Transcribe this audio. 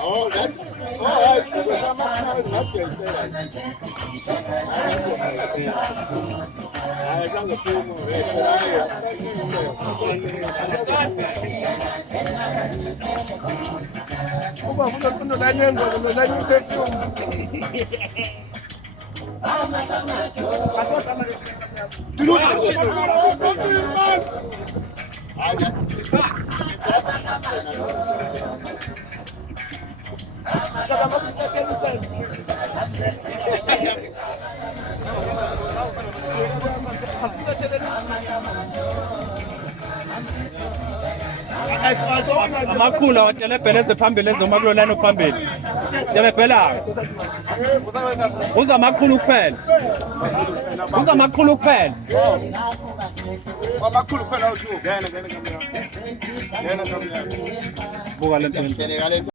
Oh, that's all amakhulu awatelebhele eziphambili ezomakulolane phambili telebhela uza amakhulu kuphela uza amakhulu kuphela amakhulu kuphela uthi ngena buka le nto